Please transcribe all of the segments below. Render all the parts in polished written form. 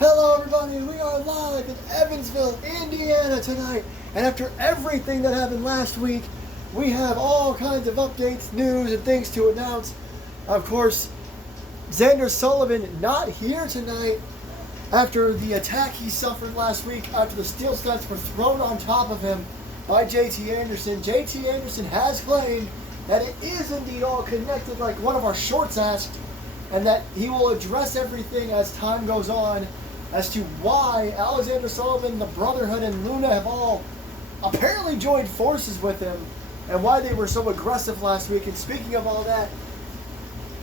Hello everybody, we are live in Evansville, Indiana tonight. And after everything that happened last week, we have all kinds of updates, news, and things to announce. Of course, Xander Sullivan not here tonight after the attack he suffered last week after the steel steps were thrown on top of him by JT Anderson. JT Anderson has claimed that it is indeed all connected like one of our shorts asked, and that he will address everything as time goes on as to why Alexander Sullivan, the Brotherhood, and Luna have all apparently joined forces with him and why they were so aggressive last week. And speaking of all that,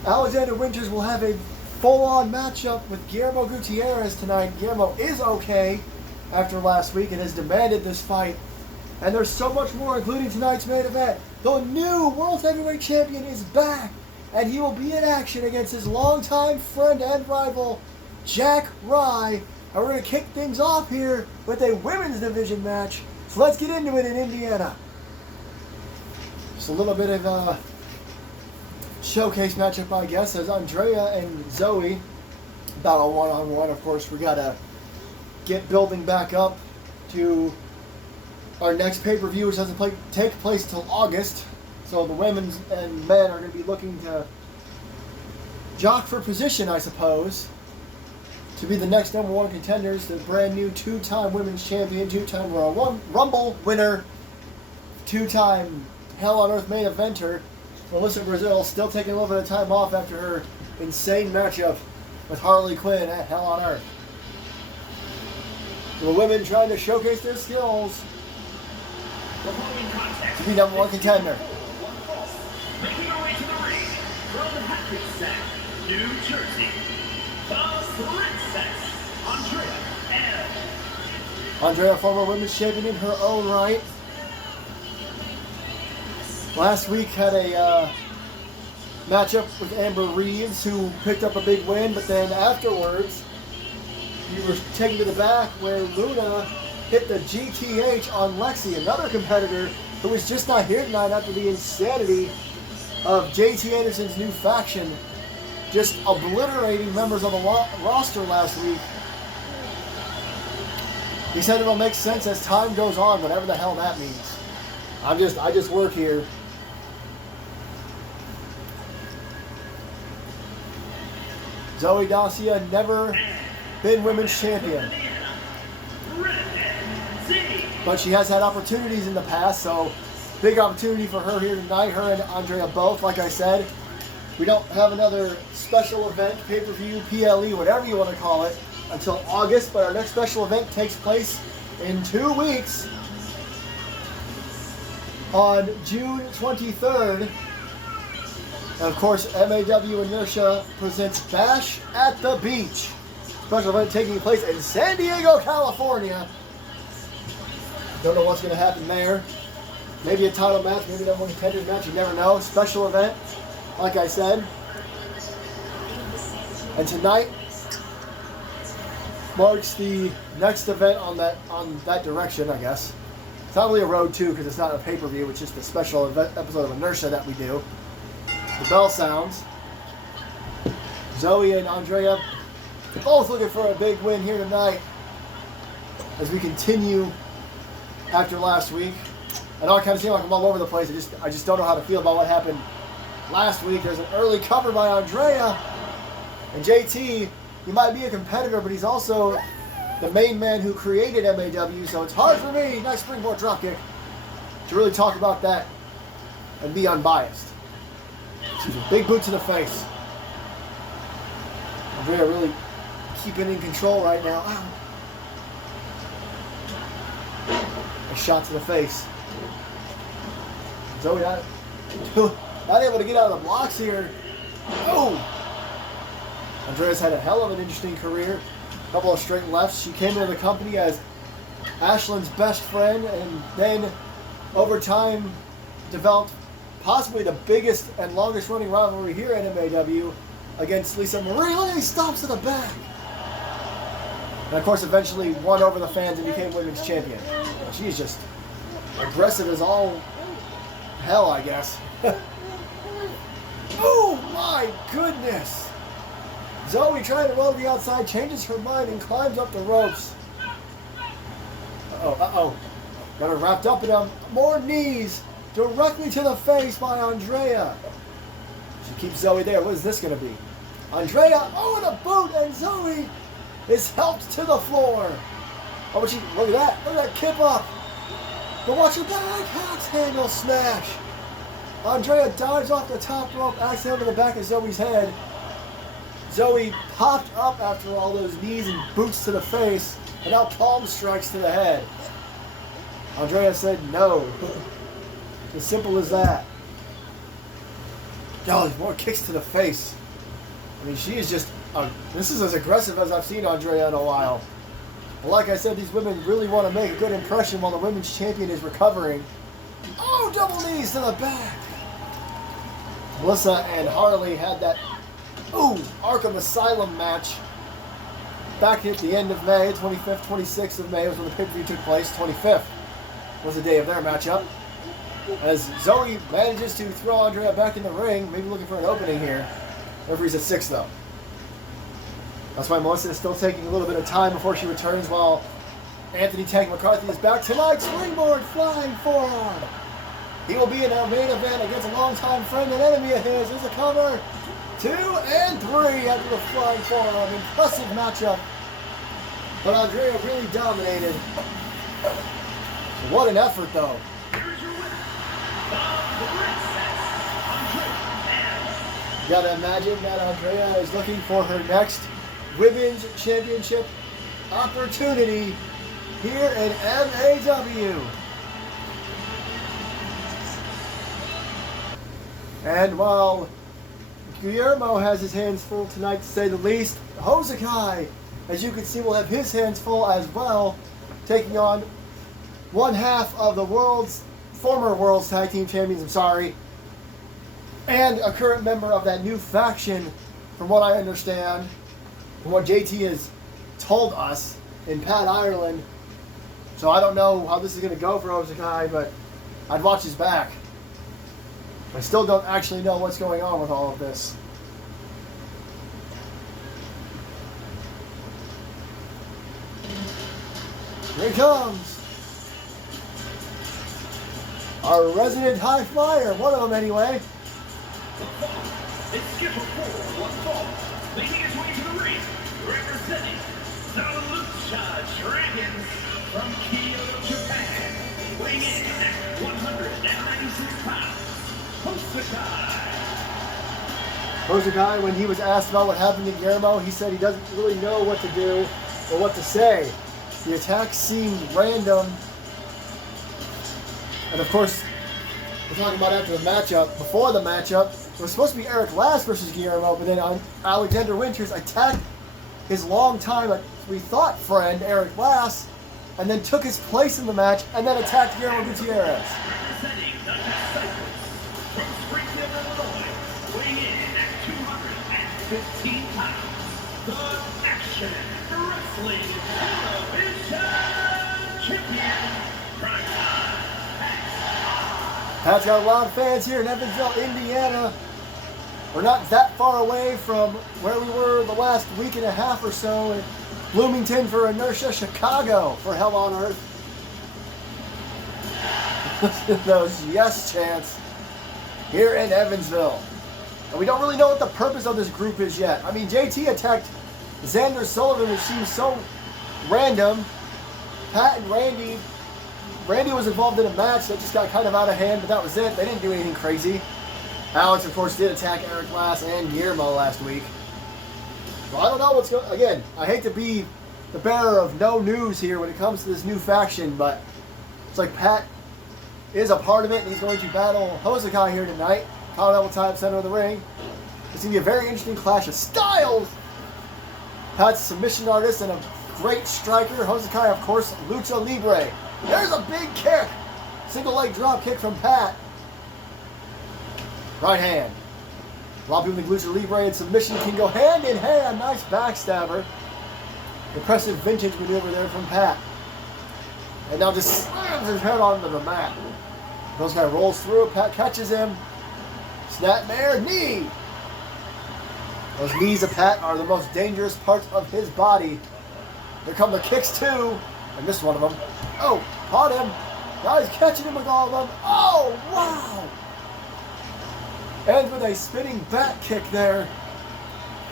Alexander Winters will have a full-on matchup with Guillermo Gutierrez tonight. Guillermo is okay after last week and has demanded this fight. And there's so much more, including tonight's main event. The new World Heavyweight Champion is back, and he will be in action against his longtime friend and rival, Jack Rye. And we're going to kick things off here with a women's division match. So let's get into it in Indiana. Just a little bit of a showcase matchup, I guess, as Andrea and Zoe battle one-on-one. Of course, we got to get building back up to our next pay-per-view, which doesn't take place until August. So the women and men are going to be looking to jock for position, I suppose, to be the next number one contenders. The brand new two-time women's champion, two-time Royal Rumble winner, two-time Hell on Earth main eventer, Melissa Brazil, still taking a little bit of time off after her insane matchup with Harley Quinn at Hell on Earth. The women trying to showcase their skills to be number one contender. Making her way to the ring from Hackensack, New Jersey, the Princess, Andrea L. Andrea, former women's champion in her own right. Last week had a matchup with Amber Reeves, who picked up a big win, but then afterwards, you were taken to the back where Luna hit the GTH on Lexi, another competitor who was just not here tonight after the insanity of JT Anderson's new faction just obliterating members of the roster last week. He said it'll make sense as time goes on, whatever the hell that means. I just work here. Zoe Dacia never been women's champion, but she has had opportunities in the past, so big opportunity for her here tonight, her and Andrea both. Like I said, we don't have another special event, pay-per-view, PLE, whatever you want to call it, until August, but our next special event takes place in 2 weeks on June 23rd. And of course, MAW Inertia presents Bash at the Beach. Special event taking place in San Diego, California. Don't know what's going to happen there. Maybe a title match, maybe number one contenders match, you never know. Special event, like I said. And tonight marks the next event on that direction, I guess. It's not really a road to, because it's not a pay-per-view, it's just a special event episode of Inertia that we do. The bell sounds. Zoe and Andrea both looking for a big win here tonight as we continue after last week. I know I kind of seem like I'm all over the place. I just don't know how to feel about what happened last week. There's an early cover by Andrea. And JT, he might be a competitor, but he's also the main man who created MAW, so it's hard for me, nice springboard dropkick, to really talk about that and be unbiased. Excuse me, big boot to the face. Andrea really keeping in control right now. Ow. A shot to the face. Zoe not able to get out of the blocks here. Oh! Andrea's had a hell of an interesting career. A couple of straight lefts. She came into the company as Ashlyn's best friend, and then over time developed possibly the biggest and longest running rivalry here at MAW against Lisa Marie. Look at these stomps to the back. And of course eventually won over the fans and became women's champion. She's just aggressive as all hell, I guess. Oh my goodness! Zoe trying to roll to the outside, changes her mind and climbs up the ropes. Uh-oh. Got her wrapped up in them. More knees directly to the face by Andrea. She keeps Zoe there. What is this going to be? Andrea, and a boot, and Zoe is helped to the floor. Oh, but look at that. Look at that kip up. But watch her back. Axe handle smash. Andrea dives off the top rope, axe handle to the back of Zoe's head. Zoe popped up after all those knees and boots to the face, and now palm strikes to the head. Andrea said no. As simple as that. Oh, there's more kicks to the face. I mean, she is just... this is as aggressive as I've seen Andrea in a while. But like I said, these women really want to make a good impression while the women's champion is recovering. Oh, double knees to the back. Melissa and Harley had that Arkham Asylum match back at the end of May, 25th, 26th of May was when the pay-per-view took place. 25th was the day of their matchup. As Zoe manages to throw Andrea back in the ring, maybe looking for an opening here. Referee's at 6 though. That's why Melissa is still taking a little bit of time before she returns while Anthony Tank McCarthy is back. Tonight's springboard flying forearm. He will be in our main event against a longtime friend and enemy of his. There's a cover. 2 and 3 after the flying forearm. Impressive matchup. But Andrea really dominated. What an effort, though. You gotta imagine that Andrea is looking for her next women's championship opportunity here in MAW. And while Guillermo has his hands full tonight, to say the least, Hosoqai, as you can see, will have his hands full as well, taking on one half of the former world's tag team champions, and a current member of that new faction, from what I understand, from what JT has told us, in Pat Ireland. So I don't know how this is going to go for Hosoqai, but I'd watch his back. I still don't actually know what's going on with all of this. Here he comes. Our resident high flyer, one of them anyway. It's Skipper 4, fall, making his way to the ring, representing the Lucha Dragons from Kyoto, Japan, weighing in at 196 pounds. Hosoqai, when he was asked about what happened to Guillermo, he said he doesn't really know what to do or what to say. The attack seemed random. And of course, we're talking about after the matchup. Before the matchup, it was supposed to be Eric Lass versus Guillermo, but then Alexander Winters attacked his longtime, we thought, friend, Eric Lass, and then took his place in the match, and then attacked Guillermo Gutierrez. From Springfield, Illinois, weighing in at 215 pounds, the Action Wrestling Television Champion, Pat's got a lot of fans here in Evansville, Indiana. We're not that far away from where we were the last week and a half or so in Bloomington for Inertia, Chicago for Hell on Earth. Those yes chants here in Evansville. And we don't really know what the purpose of this group is yet. I mean, JT attacked Xander Sullivan, which seems so random. Pat and Randy was involved in a match that just got kind of out of hand, but that was it. They didn't do anything crazy. Alex, of course, did attack Eric Lass and Guillermo last week. So I don't know what's going. Again, I hate to be the bearer of no news here when it comes to this new faction, but it's like Pat is a part of it, and he's going to battle Hosoqai here tonight. Continental time, center of the ring. It's going to be a very interesting clash of styles. Pat's a submission artist and a great striker. Hosoqai, of course, lucha libre. There's a big kick. Single leg drop kick from Pat. Right hand. A lot of people think lucha libre and submission can go hand in hand. Nice backstabber. Impressive vintage maneuver there from Pat. And now just slams his head onto the mat. Those guy rolls through. Pat catches him. Snapmare knee. Those knees of Pat are the most dangerous part of his body. Here come the kicks too. I missed one of them. Oh, caught him. Now he's catching him with all of them. Oh, wow. And with a spinning back kick there.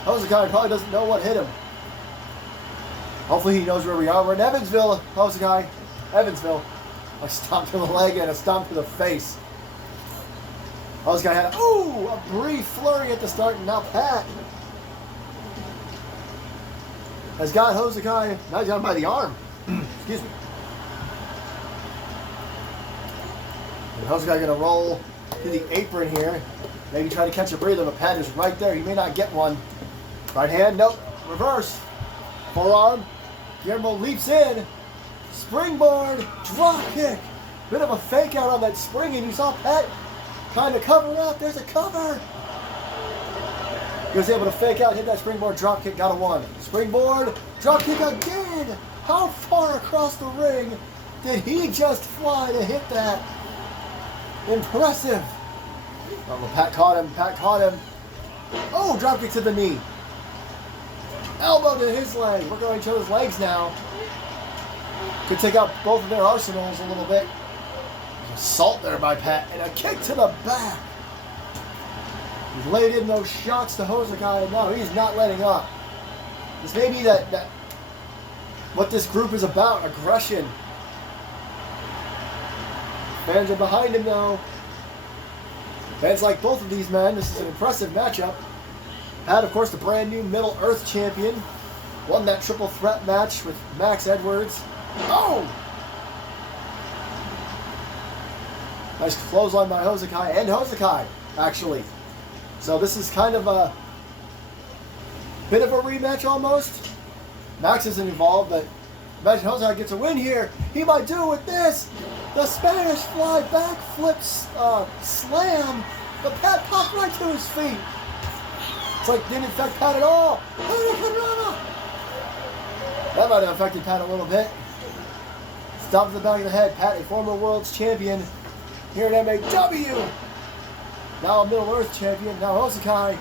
Hosoqai probably doesn't know what hit him. Hopefully he knows where we are. We're in Evansville, Hosoqai. Evansville. A stomp to the leg and a stomp to the face. Hosoqai had a brief flurry at the start, and now Pat has got Hosoqai. Now he's got him by the arm. Excuse me. And Hosoqai going to roll to the apron here. Maybe try to catch a breather, but Pat is right there. He may not get one. Right hand, nope. Reverse. Forearm. Guillermo leaps in. Springboard. Drop kick. Bit of a fake out on that spring, and you saw Pat kind of cover up. There's a cover. He was able to fake out, hit that springboard drop kick, got a one. Springboard, drop kick again. How far across the ring did he just fly to hit that? Impressive. Oh, Pat caught him. Pat caught him. Oh, drop kick to the knee. Elbow to his leg. Working on each other's legs now. Could take out both of their arsenals a little bit. Assault there by Pat, and a kick to the back. He's laid in those shots to Hosoqai, and now he's not letting up. This may be that what this group is about, aggression. Fans are behind him though. Fans like both of these men. This is an impressive matchup. Pat, of course, the brand new Middle Earth champion. Won that triple threat match with Max Edwards. Oh! Nice clothesline by Hosoqai, and Hosoqai, actually. So this is kind of a bit of a rematch almost. Max isn't involved, but imagine Hosoqai gets a win here. He might do it with this. The Spanish fly back flips slam, but Pat popped right to his feet. It's like didn't affect Pat at all. That might have affected Pat a little bit. Stop to the back of the head. Pat, a former world's champion here at MAW. Now a Middle Earth champion. Now Hosoqai.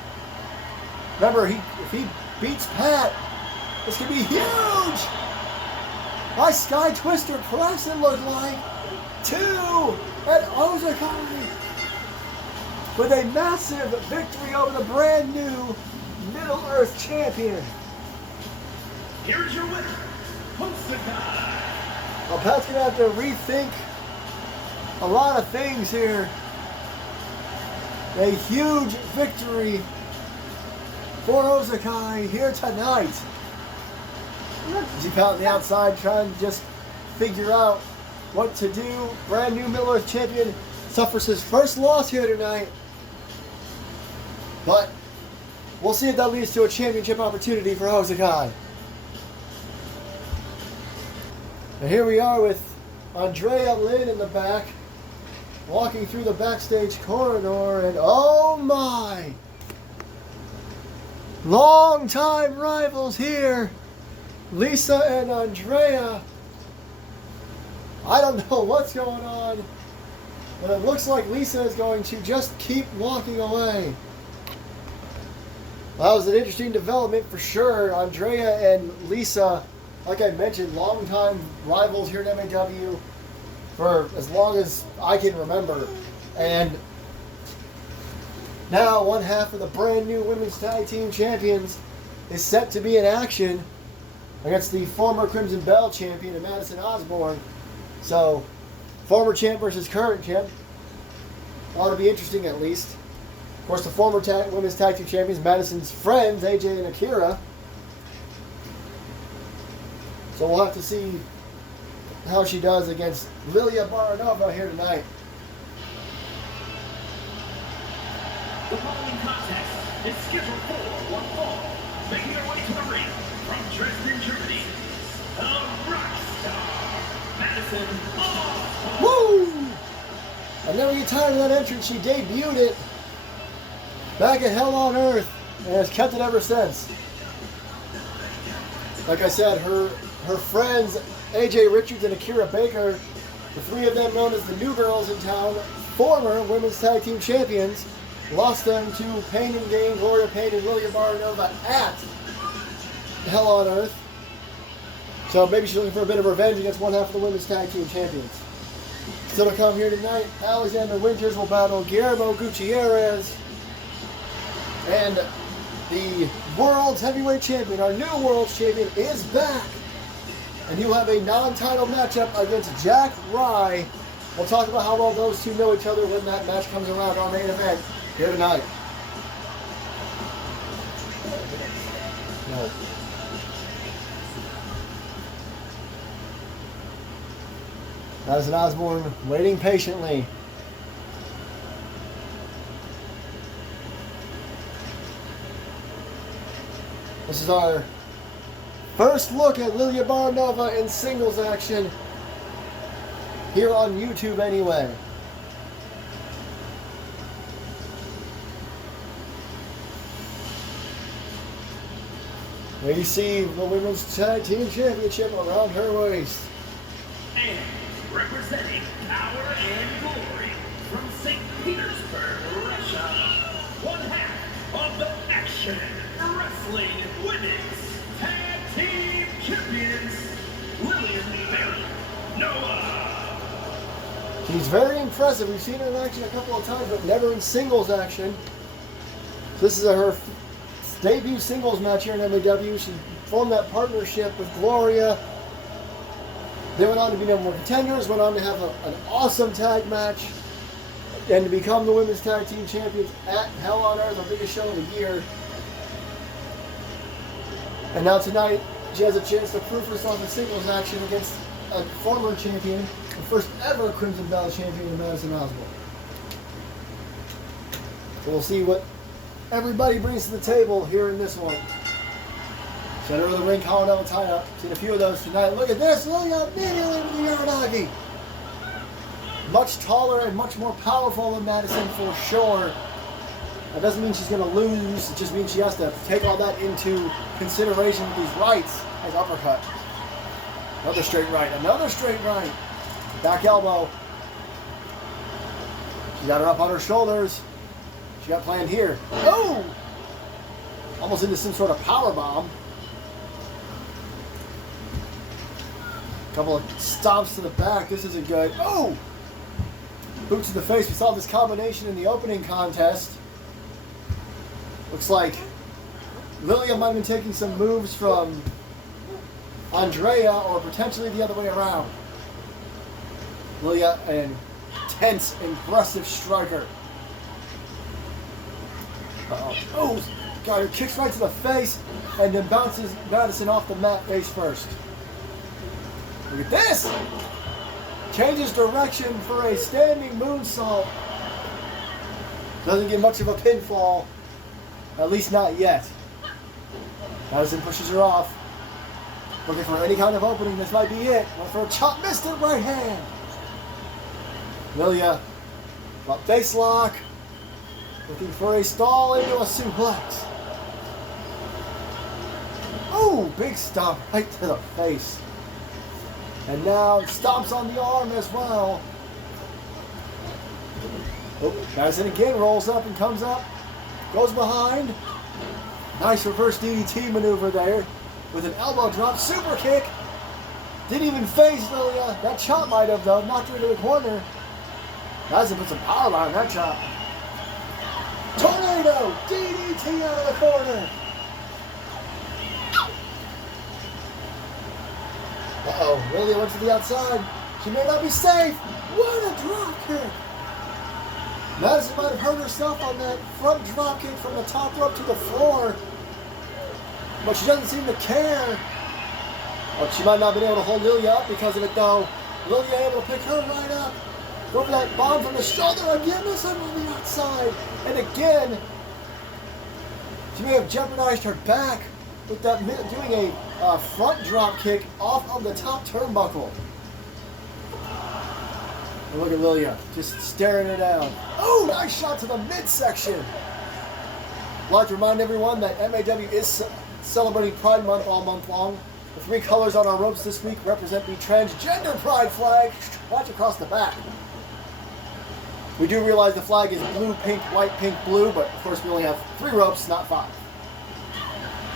Remember, if he beats Pat, this could be huge. Nice Sky Twister press, it looked like. 2, and Hosoqai with a massive victory over the brand new Middle Earth champion. Here's your winner, Hosoqai. Well, Pat's going to have to rethink a lot of things here. A huge victory for Hosoqai here tonight. He's out on the outside trying to just figure out what to do. Brand new Middle Earth champion suffers his first loss here tonight. But we'll see if that leads to a championship opportunity for Hosoqai. And here we are with Andrea Lynn in the back, walking through the backstage corridor, and oh my! Long-time rivals here, Lisa and Andrea. I don't know what's going on, but it looks like Lisa is going to just keep walking away. That was an interesting development for sure. Andrea and Lisa, like I mentioned, longtime rivals here at MAW for as long as I can remember. And now one half of the brand new Women's Tag Team Champions is set to be in action against the former Crimson Bell champion, Madison Osborne. So, former champ versus current champ. Ought to be interesting at least. Of course, the former Women's Tag Team Champions, Madison's friends, AJ and Akira. So we'll have to see how she does against Lilia Baranova here tonight. The following contest is scheduled for one fall. Making their way to the ring from Dresden, Germany, the rock star, Madison Osborne. Woo! I never get tired of that entrance. She debuted it back at Hell on Earth and has kept it ever since. Like I said, her friends AJ Richards and Akira Baker, the three of them known as the New Girls in town, former Women's Tag Team Champions. lost them to Pain and Gain, Gloria Payne and Lilia Baranova at Hell on Earth. So maybe she's looking for a bit of revenge against one half of the women's tag team champions. Still to come here tonight, Alexander Winters will battle Guillermo Gutierrez. And the world's heavyweight champion, our new world's champion, is back. And he'll have a non-title matchup against Jack Rye. We'll talk about how well those two know each other when that match comes around, our main event here tonight. No. Madison Osborne waiting patiently. This is our first look at Lilia Baranova in singles action here on YouTube anyway. Where you see the Women's Tag Team Championship around her waist. And representing Power and Glory from St. Petersburg, Russia, one half of the Action Wrestling Women's Tag Team Champions, Lilian Baranova. She's very impressive. We've seen her in action a couple of times, but never in singles action. This is her debut singles match here in MAW. She formed that partnership with Gloria. They went on to be number one contenders, went on to have an awesome tag match, and to become the Women's Tag Team Champions at Hell on Earth, our biggest show of the year. And now tonight, she has a chance to prove herself in singles action against a former champion, the first ever Crimson Bell champion in Madison Osborne. So we'll see what everybody brings to the table here in this one. Center of the ring, collar double tie up. Seen a few of those tonight. Look at this, Lilia immediately with the Uranagi. Much taller and much more powerful than Madison for sure. That doesn't mean she's going to lose. It just means she has to take all that into consideration with these rights. Nice uppercut. Another straight right. Another straight right. Back elbow. She got her up on her shoulders. She got planned here. Oh! Almost into some sort of power bomb. Couple of stomps to the back. This isn't good. Oh! Boot to the face. We saw this combination in the opening contest. Looks like Lilia might have been taking some moves from Andrea, or potentially the other way around. Lilia, an intense, impressive striker. Uh-oh. Oh! Got her, kicks right to the face, and then bounces Madison off the mat face first. Look at this! Changes direction for a standing moonsault. Doesn't get much of a pinfall. At least not yet. Madison pushes her off. Looking for any kind of opening. This might be it. Went for a chop. Missed it. Right hand. Lilia. Face lock. Looking for a stall into a suplex. Oh, big stomp right to the face. And now stomps on the arm as well. Oh, Madison again rolls up and comes up. Goes behind. Nice reverse DDT maneuver there. With an elbow drop. Super kick. Didn't even phase Lilia. That chop might have, though. Knocked her into the corner. Madison put some power behind that chop. Tornado! DDT out of the corner. Uh-oh, Lilia went to the outside. She may not be safe. What a drop kick. Madison might have hurt herself on that front drop kick from the top rope to the floor. But she doesn't seem to care. Well, she might not have been able to hold Lilia up because of it, though. Lilia able to pick her right up. Go for that bomb from the shoulder again. This time on the outside. And again, she may have jeopardized her back with that, doing a front drop kick off of the top turnbuckle. And look at Lilia, just staring her down. Oh, nice shot to the midsection. I'd like to remind everyone that MAW is celebrating Pride Month all month long. The 3 colors on our ropes this week represent the transgender pride flag. Watch across the back. We do realize the flag is blue, pink, white, pink, blue, but of course we only have 3 ropes, not 5.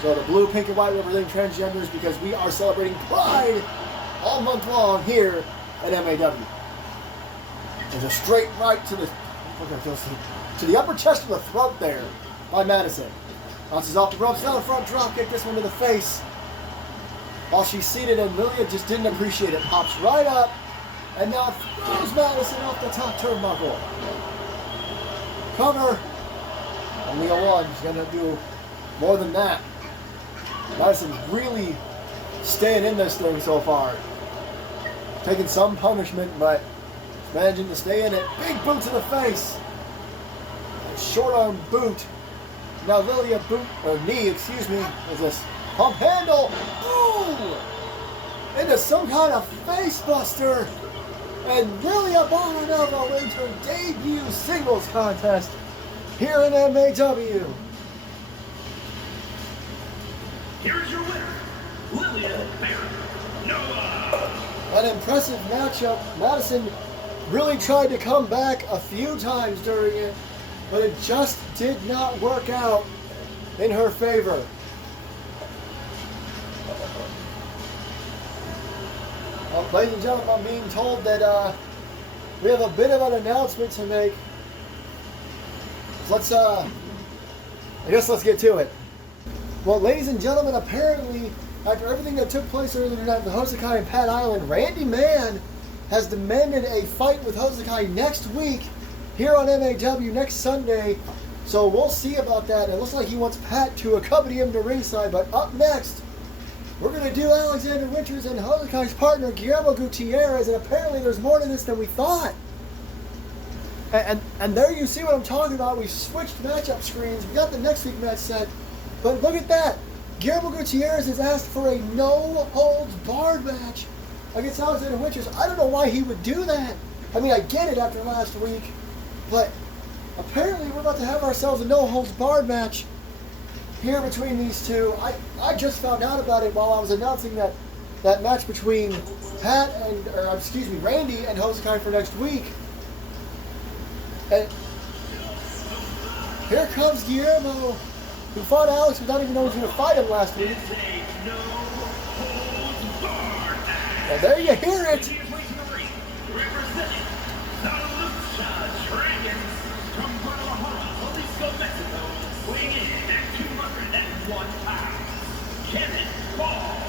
So the blue, pink, and white representing transgenders because we are celebrating Pride all month long here at MAW. There's a straight right to the upper chest of the throat there by Madison. Bounces off the ropes, down front drop kick, this one to the face. While she's seated, and Lilia just didn't appreciate it. Pops right up, and now throws Madison off the top turnbuckle. Cover. Only a 1. She's going to do more than that. Madison really staying in this thing so far. Taking some punishment, but managing to stay in it. Big boot to the face. Short arm boot. Now Lilia boot, or knee, excuse me, is this pump handle. Ooh! Into some kind of face buster. And Lilia Bonanova wins her debut singles contest here in MAW. Here's your winner, Lilia Noah. An impressive matchup. Madison really tried to come back a few times during it, but it just did not work out in her favor. Ladies and gentlemen, I'm being told that we have a bit of an announcement to make. Let's, I guess let's get to it. Well, ladies and gentlemen, apparently, after everything that took place earlier tonight with Hosoqai and Pat Island, Randy Mann has demanded a fight with Hosoqai next week here on MAW next Sunday. So we'll see about that. It looks like he wants Pat to accompany him to ringside. But up next, we're going to do Alexander Winters and Hosoqai's partner, Guillermo Gutierrez. And apparently there's more to this than we thought. And there you see what I'm talking about. We switched matchup screens. We got the next week match set. But look at that. Guillermo Gutierrez has asked for a no-holds-barred match against Alexander Winters. I don't know why he would do that. I mean, I get it after last week, but apparently we're about to have ourselves a no-holds-barred match here between these two. I just found out about it while I was announcing that match between Randy and Hosoqai for next week. And here comes Guillermo, who fought Alex without even knowing he was going to fight him last week. And there you hear it. Weighing in at 201 pounds, Kevin Paul,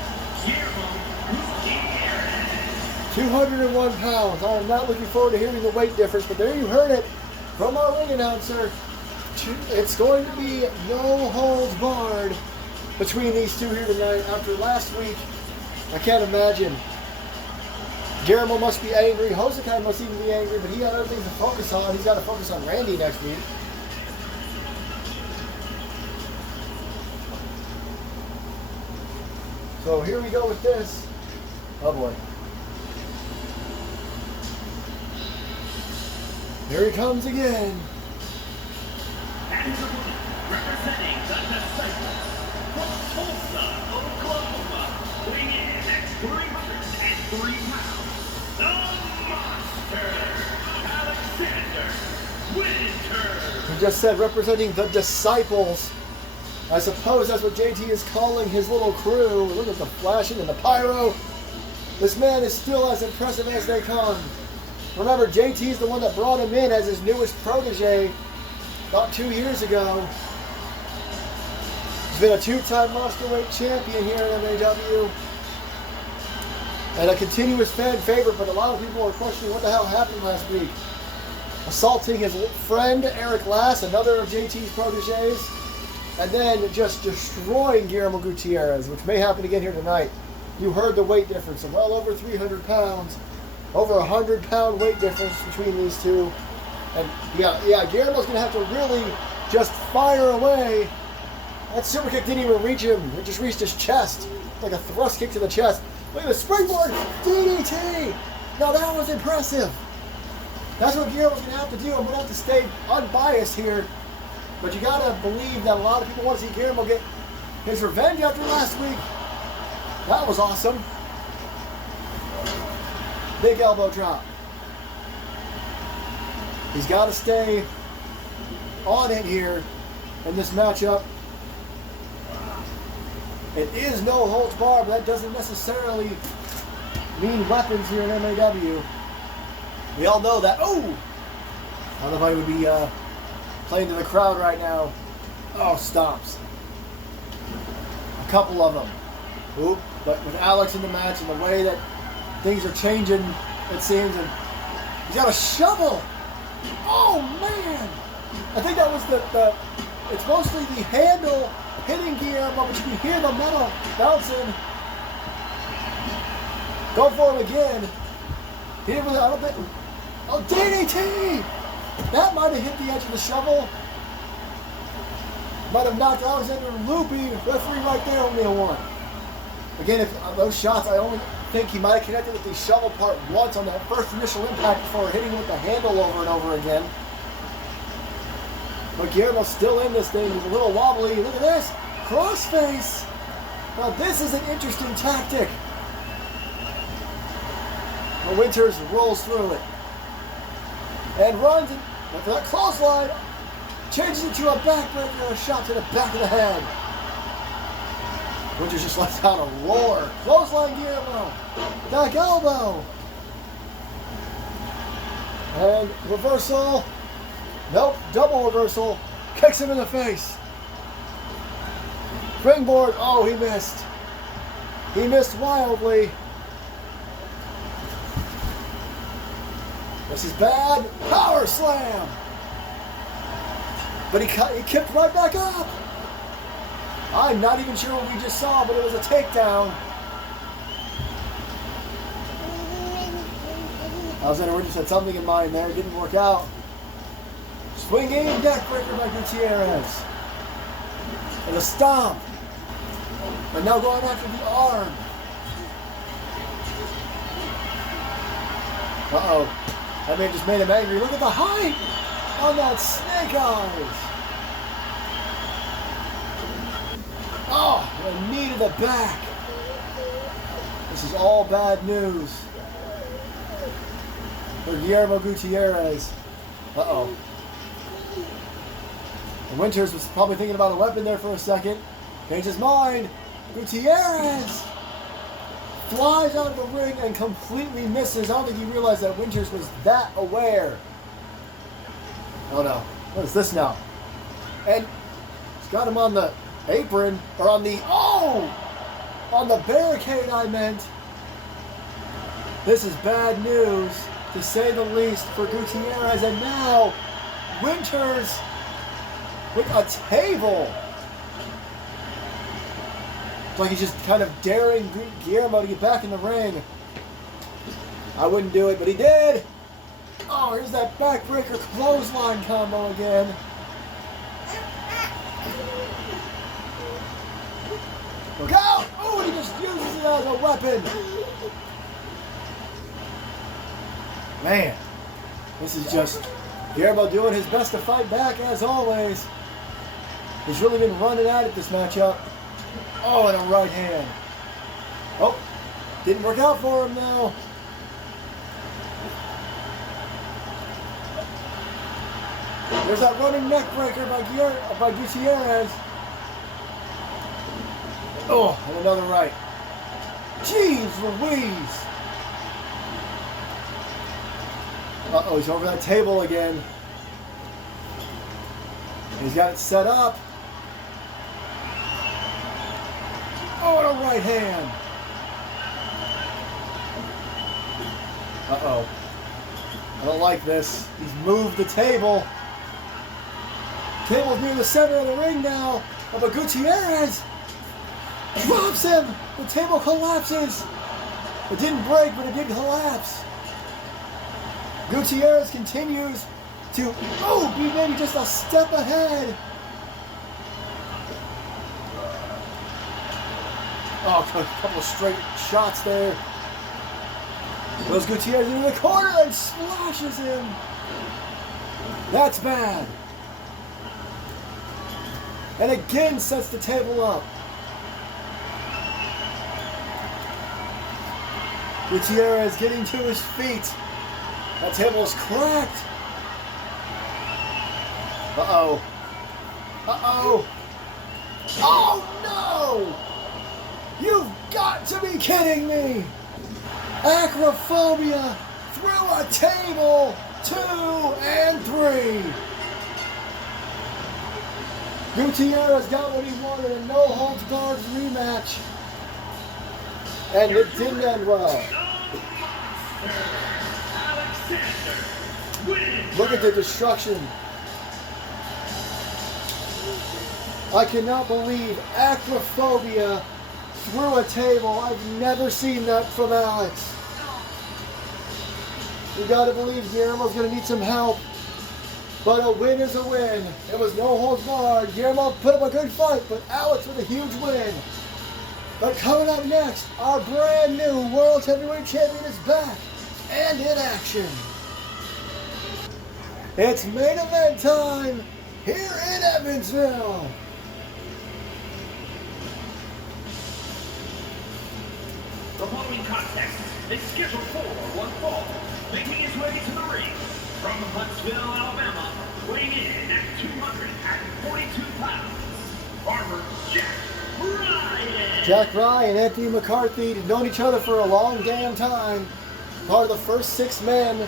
Guillermo Gutierrez. 201 pounds. I am not looking forward to hearing the weight difference, but there you heard it from our ring announcer. It's going to be no holds barred between these two here tonight. After last week, I can't imagine. Guillermo must be angry. Hosoqai must even be angry, but he got other things to focus on. He's got to focus on Randy next week. So here we go with this. Oh boy. Here he comes again. And the woman representing the Disciples from Tulsa, Oklahoma, weighing in at 303 pounds, the Monster, Alexander Winters. He just said representing the Disciples. I suppose that's what JT is calling his little crew. Look at the flashing and the pyro. This man is still as impressive as they come. Remember, JT's the one that brought him in as his newest protege about 2 years ago. He's been a 2-time Monsterweight champion here in MAW. And a continuous fan favorite, but a lot of people are questioning what the hell happened last week. Assaulting his friend, Eric Lass, another of JT's proteges. And then just destroying Guillermo Gutierrez, which may happen again here tonight. You heard the weight difference of well over 300 pounds. Over 100-pound weight difference between these two. And yeah, Guillermo's going to have to really just fire away. That super kick didn't even reach him. It just reached his chest. Like a thrust kick to the chest. Look at the springboard DDT. Now that was impressive. That's what Guillermo's going to have to do. I'm going to have to stay unbiased here. But you got to believe that a lot of people want to see Guillermo get his revenge after last week. That was awesome. Big elbow drop. He's got to stay on it here in this matchup. It is no holds barred, but that doesn't necessarily mean weapons here in MAW. We all know that. Oh! I don't know if I would be playing to the crowd right now. Oh, stops. A couple of them. Oop. But with Alex in the match and the way that things are changing, it seems, and he's got a shovel. Oh, man! I think that was it's mostly the handle hitting Guillermo, but you can hear the metal bouncing. Go for him again. He didn't really, I don't think. Oh, DDT! That might have hit the edge of the shovel. Might have knocked Alexander Loopy. Referee right there, only a 1. Again, if those shots, I only think he might have connected with the shovel part once on that first initial impact before hitting with the handle over and over again. But Guillermo's still in this thing. He's a little wobbly. Look at this. Crossface. Now this is an interesting tactic. But Winters rolls through it. And runs it. After that clothesline, changes it to a backbreaker, a shot to the back of the head. Winters just lets out a roar. Clothesline Guillermo. Back elbow. And reversal. Nope, double reversal. Kicks him in the face. Springboard. Oh, he missed. He missed wildly. This is bad. Power slam. But he kicked right back up. I'm not even sure what we just saw, but it was a takedown. Alexander Winters had something in mind there. It didn't work out. Swinging neckbreaker by Gutierrez. And a stomp. And now going after the arm. Uh-oh. That man just made him angry. Look at the height on that snake eyes. Oh, a knee to the back. This is all bad news for Guillermo Gutierrez. Uh-oh. And Winters was probably thinking about a weapon there for a second. Changed his mind. Gutierrez flies out of the ring and completely misses. I don't think he realized that Winters was that aware. Oh no. What is this now? And he's got him on the apron, or on the, on the barricade I meant. This is bad news, to say the least, for Gutierrez. And now, Winters with a table. It's like he's just kind of daring Guillermo to get back in the ring. I wouldn't do it, but he did. Oh, here's that backbreaker clothesline combo again. Look out! Oh, he just uses it as a weapon. Man, this is just Guillermo doing his best to fight back as always. He's really been running at it this matchup. Oh, and a right hand. Oh, didn't work out for him now. There's that running neck breaker by Gutierrez. Oh, and another right. Jeez Louise. Uh-oh, he's over that table again. He's got it set up. Oh, and a right hand. Uh-oh. I don't like this. He's moved the table. Table's near the center of the ring now. Oh, but Gutierrez drops him. The table collapses. It didn't break, but it did collapse. Gutierrez continues to, be maybe just a step ahead. Oh, a couple of straight shots there. Goes Gutierrez into the corner and splashes him. That's bad. And again sets the table up. Gutierrez getting to his feet. That table is cracked. Uh-oh. Uh-oh. Oh, no! You've got to be kidding me! Acrophobia through a table, 2 and 3. Gutierrez got what he wanted, a no-holds-barred rematch. And it didn't end well. Look at the destruction. I cannot believe acrophobia through a table. I've never seen that from Alex. You gotta believe Guillermo's gonna need some help. But a win is a win. It was no holds barred. Guillermo put up a good fight, but Alex with a huge win. But coming up next, our brand new World Heavyweight Champion is back and in action. It's main event time here in Evansville. The following contest is scheduled for one fall, making his way to the ring from Huntsville, Alabama, weighing in at 242 pounds, Farmer Jack Ryan. Jack Ryan and Anthony McCarthy had known each other for a long damn time. Part of the first 6 men,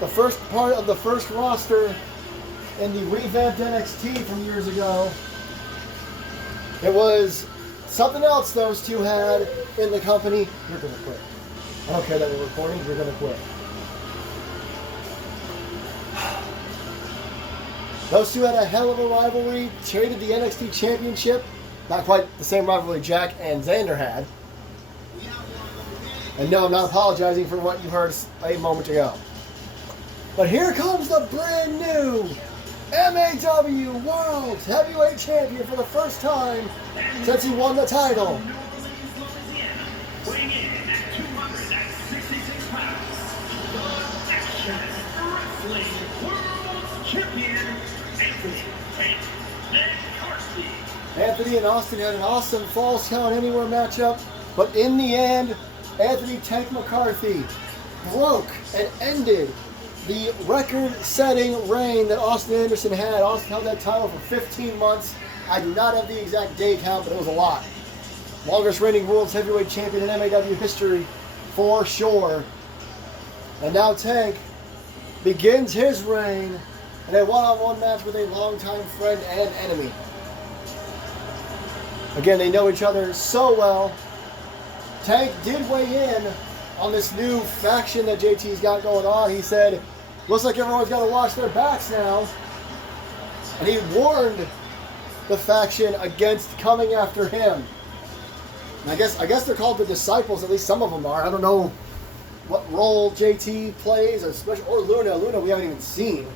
the first part of the first roster in the revamped NXT from years ago. It was something else those two had in the company. You're going to quit. I don't care that we're recording. You're going to quit. Those two had a hell of a rivalry. Traded the NXT Championship. Not quite the same rivalry Jack and Xander had. And no, I'm not apologizing for what you heard a moment ago. But here comes the brand new MAW World Heavyweight Champion for the first time since he won the title. Weighing in at 266 pounds, the Action Wrestling World Champion, Anthony McCarthy. Anthony and Austin had an awesome Falls Count Anywhere matchup, but in the end, Anthony Tank McCarthy broke and ended the record-setting reign that Austin Anderson had. Austin held that title for 15 months. I do not have the exact day count, but it was a lot. Longest reigning World Heavyweight Champion in MAW history, for sure. And now Tank begins his reign in a one-on-one match with a longtime friend and enemy. Again, they know each other so well. Tank did weigh in on this new faction that JT's got going on. He said, looks like everyone's got to watch their backs now. And he warned the faction against coming after him. And I guess they're called the Disciples, at least some of them are. I don't know what role JT plays, especially, or Luna. Luna we haven't even seen.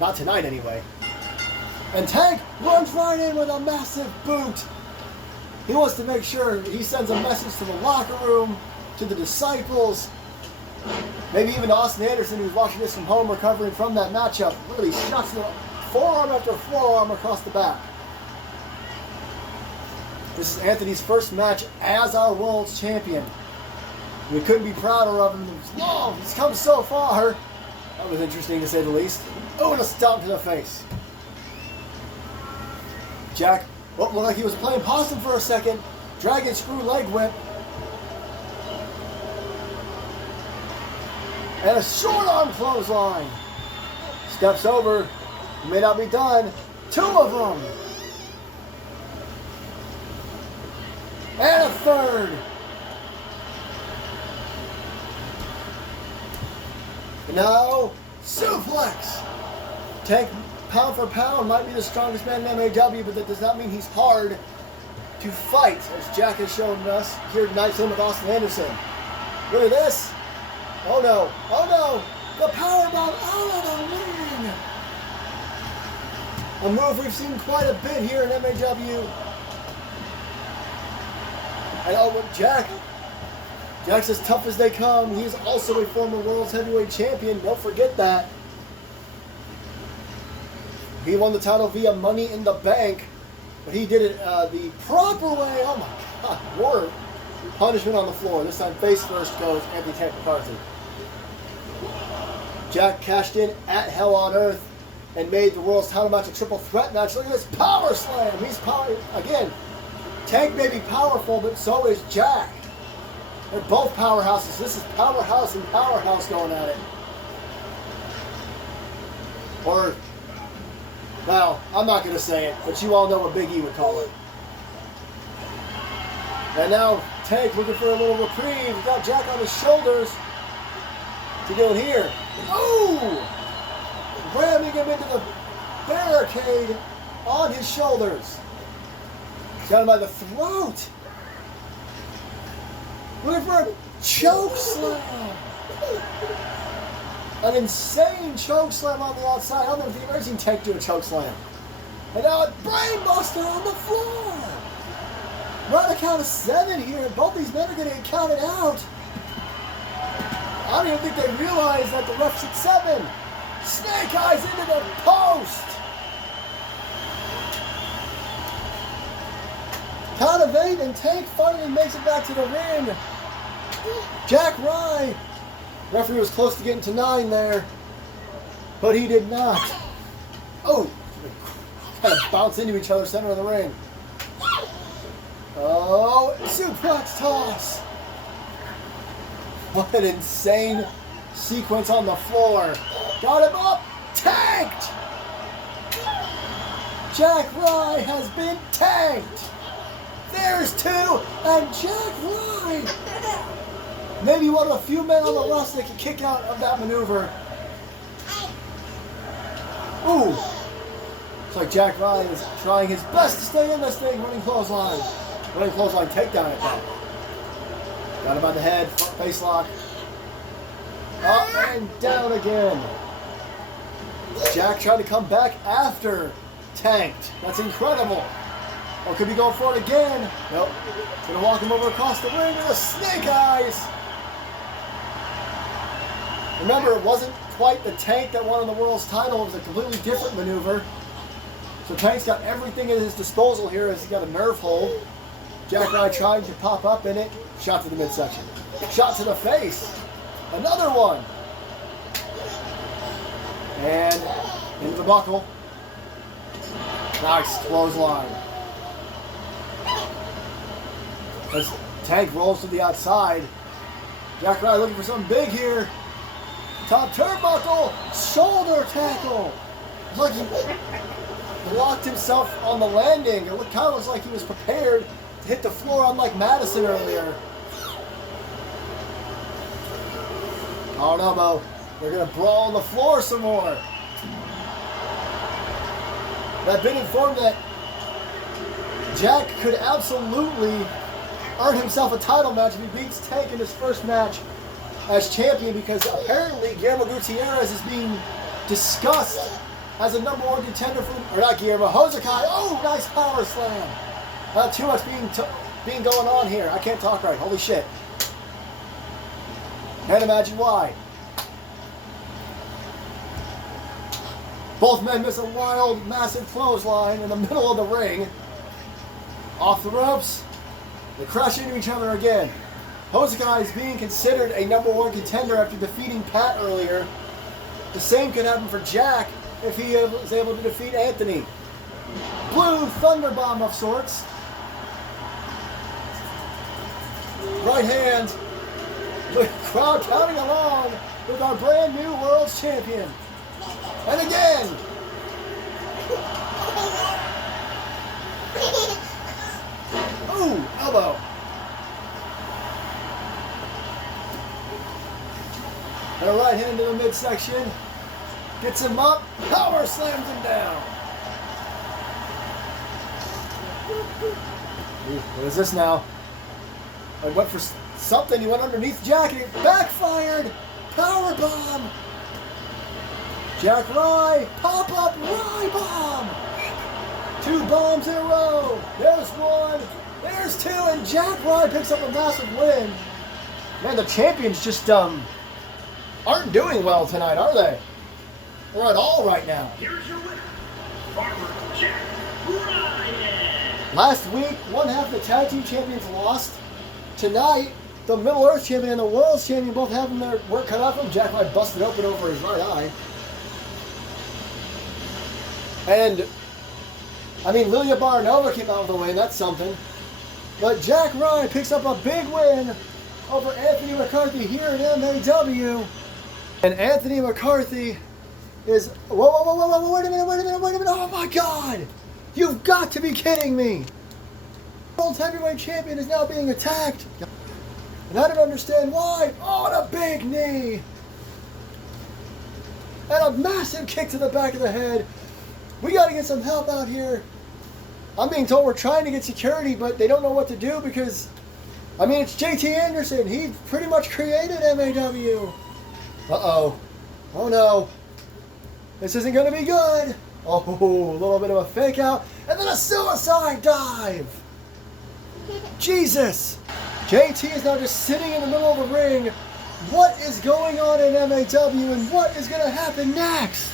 Not tonight anyway. And Tank runs right in with a massive boot. He wants to make sure he sends a message to the locker room, to the Disciples, maybe even to Austin Anderson, who's watching this from home, recovering from that matchup. Look at these shots, forearm after forearm across the back. This is Anthony's first match as our world's champion. We couldn't be prouder of him. Whoa, he's come so far. That was interesting to say the least. Oh, and a stomp to the face. Jack, looked like he was playing possum for a second. Dragon screw leg whip. And a short arm clothesline. Steps over. May not be done. 2 of them. And a third. And now, suplex. Tank, pound for pound, might be the strongest man in MAW, but that does not mean he's hard to fight, as Jack has shown us here tonight, same with Austin Anderson. Look at this. Oh no, oh no, the powerbomb out of the ring. A move we've seen quite a bit here in MAW. And oh, Jack's as tough as they come. He's also a former World Heavyweight Champion, don't forget that. He won the title via Money in the Bank, but he did it the proper way. Oh my God, more punishment on the floor. This time face first goes Anthony Tank McCarthy. Jack cashed in at Hell on Earth. and made the world's title match a triple threat match. Look at this power slam. He's power again. Tank may be powerful, but so is Jack. They're both powerhouses. This is powerhouse and powerhouse going at it. Or, well, I'm not going to say it, but you all know what Big E would call it. And now Tank looking for a little reprieve. He's got Jack on his shoulders. What's he doing here? Oh! Ramming him into the barricade on his shoulders. Got him by the throat. Looking for a choke slam. An insane choke slam on the outside. I don't know if you've ever seen Tank do a choke slam. And now a brainbuster on the floor. Run a count of 7 here. Both these men are going to get counted out. I don't even think they realize that the ref's at 7. Snake Eyes into the post. Count of 8, and Tank finally makes it back to the ring. Jack Rye. Referee was close to getting to 9 there, but he did not. Oh, kind of bounce into each other, center of the ring. Oh, suplex toss. What an insane sequence on the floor. Got him up, tanked. Jack Rye has been tanked. There's 2, and Jack Rye. Maybe one of the few men on the roster that can kick out of that maneuver. Ooh. Looks like Jack Rye is trying his best to stay in this thing. Running clothesline. Running clothesline takedown at that. Got him by the head. Front face lock. Up and down again. Jack trying to come back after tanked. That's incredible. Or could be going for it again. Nope. Gonna walk him over across the ring with a Snake Eyes. Remember, it wasn't quite the Tank that won the world's title. It was a completely different maneuver. So Tank's got everything at his disposal here as he's got a nerve hold. Jack Rye trying to pop up in it. Shot to the midsection. Shot to the face. Another one. And into the buckle. Nice clothesline. As Tank rolls to the outside. Jack Rye looking for something big here. Top turnbuckle. Shoulder tackle. It's like he locked himself on the landing. It kind of looks like he was prepared to hit the floor unlike Madison earlier. Oh, elbow. They're going to brawl on the floor some more. I've been informed that Jack could absolutely earn himself a title match if he beats Tank in his first match as champion, because apparently Guillermo Gutierrez is being discussed as a #1 contender for, or not Guillermo, Hosoqai. Oh, nice power slam. Not too much being going on here. I can't talk right. Holy shit. Can't imagine why. Both men miss a wild, massive clothesline in the middle of the ring. Off the ropes. They crash into each other again. Hosoqai is being considered a #1 contender after defeating Pat earlier. The same could happen for Jack if he was able to defeat Anthony. Blue Thunder Bomb of sorts. Right hand. The crowd counting along with our brand new world's champion. And again. Ooh, elbow. And a right hand to the midsection. Gets him up. Power slams him down. Ooh, what is this now? I went for something. He went underneath Jack and it backfired. Power bomb. Jack Rye. Pop up Rye bomb. 2 bombs in a row. There's 1. There's 2. And Jack Rye picks up a massive win. Man, the champions just aren't doing well tonight, are they? They're at all right now. Here's your winner, Farmer Jack Ryan. Last week, one half of the tag team champions lost. Tonight, the Middle Earth champion and the World's champion both having their work cut out for them. Jack Rye busted open over his right eye. And, I mean, Lilia Baranova came out with a win. That's something. But Jack Ryan picks up a big win over Anthony McCarthy here in MAW. And Anthony McCarthy is... Whoa, wait a minute. Oh, my God. You've got to be kidding me. The World Heavyweight Champion is now being attacked. And I don't understand why. Oh, and a big knee. And a massive kick to the back of the head. We got to get some help out here. I'm being told we're trying to get security, but they don't know what to do because, I mean, it's JT Anderson. He pretty much created MAW. Uh-oh. Oh, no. This isn't going to be good. Oh, a little bit of a fake out. And then a suicide dive. Jesus. JT is now just sitting in the middle of the ring. What is going on in MAW and what is going to happen next?